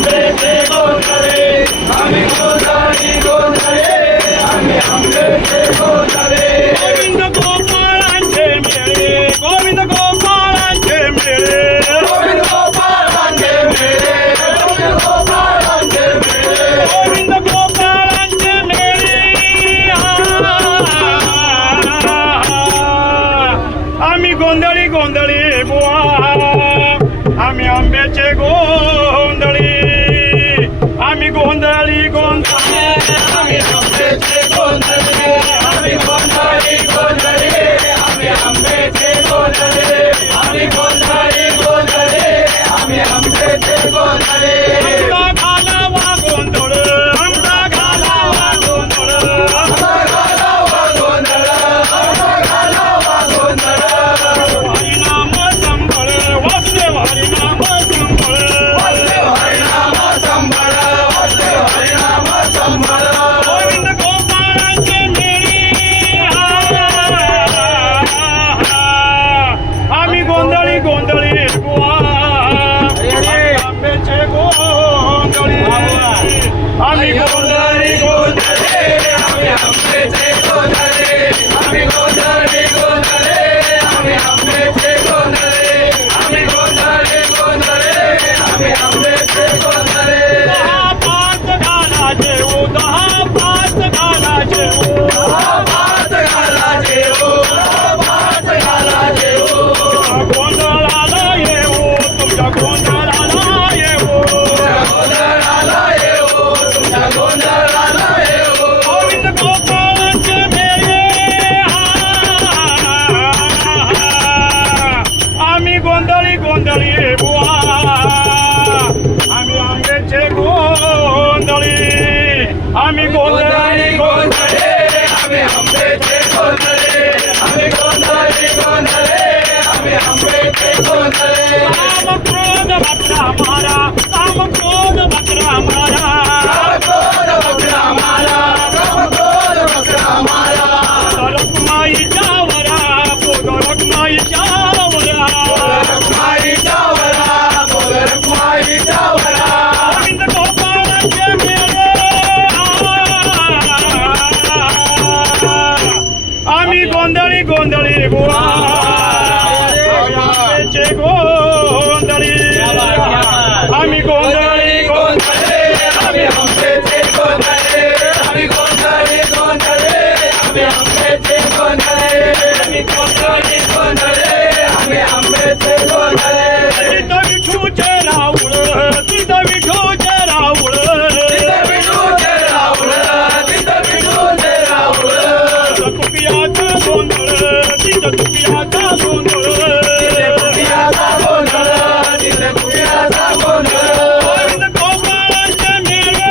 आंब्याचे गोंधळे आम्ही गोंधळी गोंधळे आम्ही आंब्याचे गोंधळे गोविंद गोपाळांचे मेळे गोविंद गोपाळांचे मेळे गोविंद गोपाळांचे मेळे गोविंद गोपाळांचे मेळे गोविंद गोपाळांचे मेळे आम्ही गोंधळी गोंधळी बुवा आम्ही आंब्याचे गोंधळी आम्ही गोंधळी गोंधळी आम्ही आंब्याचे गोंधळे आम्ही गोंधळी गोंधळे आम्ही आंब्याचे गोंधळे आम्ही गोंधळी गोंधळे आम्ही आंब्याचे गोंधळे आमचा घालावा गोंधळ आमचा घालावा गोंधळ आमचा घालावा गोंधळ आमचा घालावा गोंधळ हरिनाम संभळ वासुदेव हरिनाम संभळ वासुदेव हरिनाम संभळ वासुदेव हरिनाम संभळ गोविंद गोपाळांचे मेळे आम्ही गोंधळी गोंधळी बुवा आंब्याचे गोंधळी आम्ही गोंधळी गोंधळी आम्ही आंब्याचे गोंधळे आम्ही गोंधळी गोंधळे आम्ही आंब्याचे गोंधळे आम्ही गोंधळी गोंधळे आम्ही आंब्याचे गोंधळे 10-5 घालाचे ओ 10-5 घालाचे ओ पाच घालाचे हो पाच घालाचे हो गोंधळाला ये ओ तुमच्या गोंधळाला ये ओ गोंधळाला येऊ तुमच्या गोंधळाला येऊ गोविंद गोपाळांचे मेळे आम्ही गोंधळी गोंधळी बुवा आम्ही आंब्याचे गोंधळी आम्ही गोंधळी गोंधळी आम्ही आंब्याचे गोंधळे आम्ही गोंधळी गोंधळे आम्ही आंब्याचे गोंधळे काम क्रोध बकरा मारा काम क्रोध बकरा मारा गोद बकरा मारा गोद बकरा मारा रखमाईच्या वरा रखमाईच्या वरा रखमाईच्या वरा बोल रखमाईच्या वरा गोविंद गोपाळांचे मेळे आम्ही गोंधळी गोंधळी बुवा आंब्याचे गोंधळी आम्ही गोंधळी गोंधळी आम्ही आंब्याचे गोंधळे आम्ही गोंधळी गोंधळे आम्ही आंब्याचे गोंधळे आम्ही गोंधळी गोंधळे आम्ही आंब्याचे गोंधळे तिथं विठूचे राऊळ तिथं विठूचे राऊळ तिथं विठूचे राऊळ तिथं विठूचे राऊळ तुपियाचा गोंधळ तिथं तुपियाचा गोंधळ कुटियाचा गोंधळ तिथे कुटियाचा गोंधळ गोविंद गोपाळांचे मेळे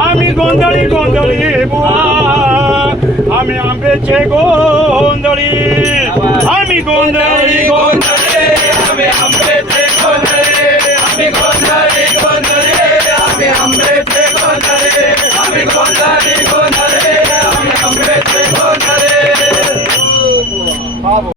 आम्ही गोंधळी गोंधळी बुवा आम्ही आंब्याचे गोंधळी आम्ही गोंधळी गोंधळी